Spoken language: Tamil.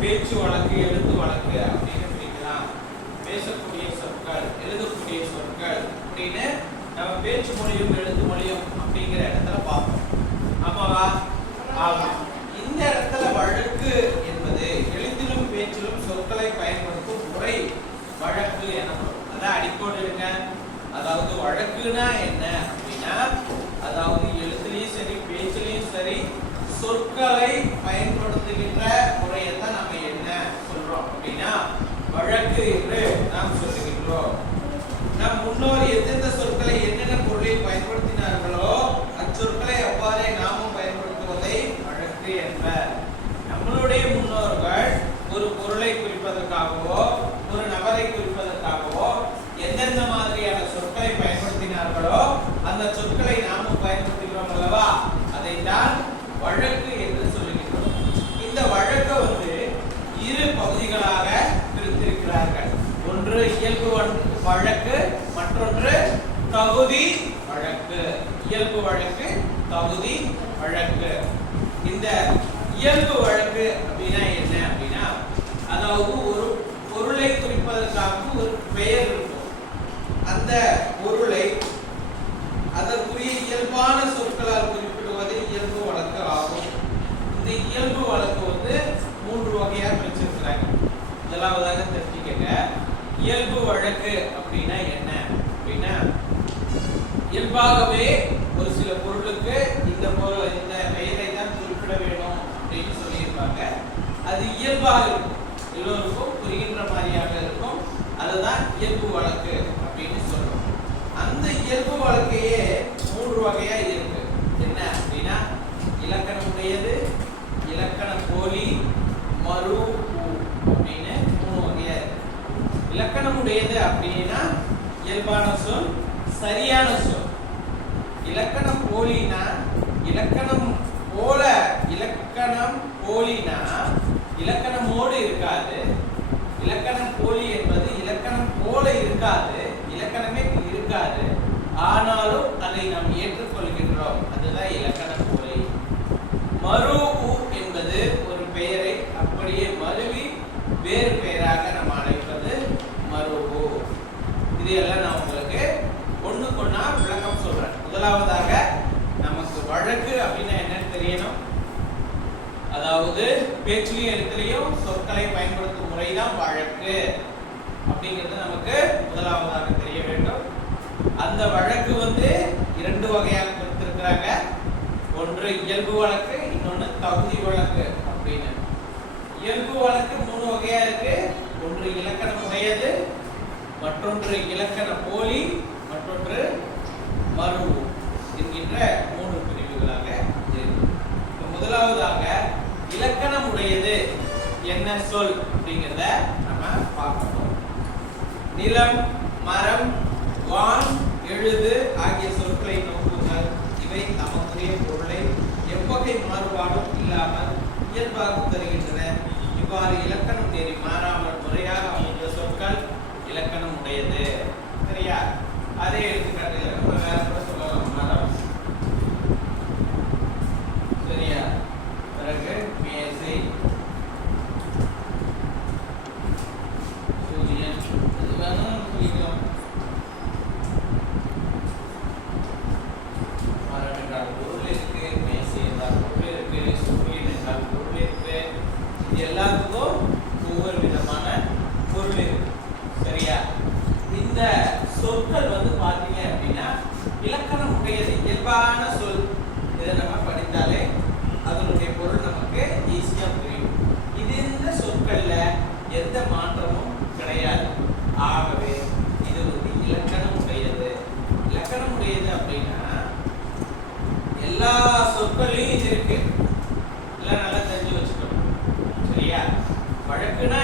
பேச்சு வழக்கு எழுத்து வழக்கு அப்படின்னு பிரிக்கலாம். பேசக்கூடிய சொற்கள் எழுதக்கூடிய சொற்கள் அப்படின்னு நம்ம பேச்சு மொழியும் எழுத்து மொழியும் அப்படிங்கிற இடத்துல பார்ப்போம். ஆமாவா? ஆமா. இந்த இடத்துல வழக்கு என்பது எழுத்திலும் பேச்சிலும் சொற்களை பயன்படுத்தும் முறை வழக்கு எனப்படும். அதான் அடிக்கோடு இருங்க. அதாவது வழக்குனா என்ன அப்படின்னா, அதாவது எழுத்துலயும் சரி பேச்சிலையும் சரி சொற்களை பயன்படுத்துகின்ற முறையை தான் நம்ம என்ன சொல்றோம் அப்படின்னா வழக்கு என்று நாம் சொல்லுகின்றோம். நம் முன்னோர் எந்தெந்த சொற்களை என்னென்ன பொருளில் பயன்படுத்தினார்களோ அச்சொற்களை அவ்வாறே நாமும் பயன்படுத்துவதை வழக்கு என்பர். நம்மளுடைய முன்னோர்கள் ஒரு பொருளை குறிப்பதற்காகவோ ஒரு நபரை குறிப்பதற்காகவோ எந்தெந்த மாதிரியான சொற்களை பயன்படுத்தினார்களோ அந்த சொற்களை நாமும் பயன்படுத்துகிறோம் அல்லவா? அதைத்தான் வழக்கு என்று சொல்லுகின்றோம். இந்த வழக்கை இரு பகுதிகளாக பிரித்திருக்கிறார்கள். ஒன்று இயல்பு வழக்கு, மற்றொன்று தகுதி வழக்கு. இயல்பு வழக்கு, தகுதி வழக்கு. இந்த இயல்பு வழக்கு அப்படின்னா என்ன அப்படின்னா, அதாவது ஒரு பொருளை குறிப்பதற்காக ஒரு பெயர் இருக்கும். அந்த பொருளை அதற்குரிய இயல்பான சொற்களால் குறிப்பிடுவது இயல்பு வழக்கு ஆகும். இந்த இயல்பு வழக்கு 3 வகையா பிரிச்சிருக்கிறாங்க. முதலாவதாக தெரிஞ்சுக்கங்க, இயல்பு வழக்கு அப்படின்னா என்ன அப்படின்னா, இயல்பாகவே ஒரு சில பொருளுக்கு இந்த பெயரை தான் குறிப்பிட வேணும் அப்படின்னு சொல்லியிருப்பாங்க. அது இயல்பாக இருக்கும், எல்லோருக்கும் புரிகின்ற மாதிரியாக இருக்கும். அதுதான் இயல்பு வழக்கு அப்படின்னு சொல்றோம். அந்த இயல்பு வழக்கையே 3 வகையா இருக்கு. என்ன அப்படின்னா, இலக்கணம் உடையது, இலக்கண போலி, மறு அப்படின்னு 3 வகையா இருக்கு. இலக்கணம் உடையது அப்படின்னா இயல்பான சொல், சரியான சொல். இலக்கணம் போலினா இலக்கணம் போல, இலக்கணம் போலினா இலக்கணமோடு இருக்காது. இலக்கணம் போலி என்பது இலக்கணம் போல இருக்காது, இலக்கணமே இருக்காது, ஆனாலும் அதை நாம் ஏற்றுக்கொள்கின்றோம். அதுதான் இலக்கணம் போலி. மறு என்பது ஒரு பெயரை அப்படியே மருவி வேறு பெயராக நம்ம அழைப்பது மறு. இது எல்லாம் நான் உங்களுக்கு ஒண்ணுக்கொன்னா விளக்கம் சொல்றேன். முதலாவதாக நமக்கு வழக்கு அப்படின்னா என்னன்னு தெரியணும். அதாவது பேச்சிலையும் எழுத்துலையும் சொற்களை பயன்படுத்தும் முறைதான் வழக்கு அப்படிங்கிறது நமக்கு முதலாவதாக தெரிய வேண்டும். அந்த வழக்கு 2 வகையாக கொடுத்திருக்கிறாங்க. ஒன்று இயல்பு வழக்கு, இன்னொன்று தகுதி வழக்கு அப்படின்னு. இயல்பு வழக்கு 3 வகையா இருக்கு. ஒன்று இலக்கணம் உடையது, மற்றொன்று இலக்கண போலி, மற்றொன்று மறு என்கின்ற 3 பிரிவுகளாக இருக்கு. முதலாவதாக இலக்கணம் உடையது என்ன சொல் அப்படிங்கிறத நம்ம பார்க்கணும். நிலம், மரம், வான், எழுது ஆகிய சொற்களை நோக்குங்கள். இவை நமக்குரிய பொருளை எவ்வகை மாறுபாடும் இல்லாமல் இயல்பாக தருகின்றன. இவ்வாறு இலக்கணம் தேறி மாறாமல் முறையாக அமைந்த சொற்கள் இலக்கணம் உடையது. சரியா? அதே எடுத்துக்காட்டுல நம்ம வேற கூட சொல்லலாம். மரம், சரியா? பிறகு மேசை, சூரியன், இது வேணும் சொல்லிக்கலாம். மரம் என்றால் பொருள் இருக்கு, மேசை என்றால் பொருள் இருக்கு, சூரியன் என்றால் பொருள் இருக்கு. இது எல்லாத்துக்கும் ஒவ்வொரு விதமான பொருள் இருக்கு. சரியா? இந்த சொற்கள் பாத்தீங்க அப்படின்னா இலக்கணம் உடையது, இயல்பான சொல். இதை நம்ம படித்தாலே அதனுடைய பொருள் நமக்கு ஈஸியா புரியும். இது இந்த சொற்கள்ல எந்த மாற்றமும் கிடையாது. ஆகவே இது இலக்கணம் உடையது. இலக்கணம் உடையது அப்படின்னா எல்லா சொற்களையும் இது இருக்கு. எல்லாம் நல்லா தெரிஞ்சு வச்சுக்கணும். சரியா? வழக்குனா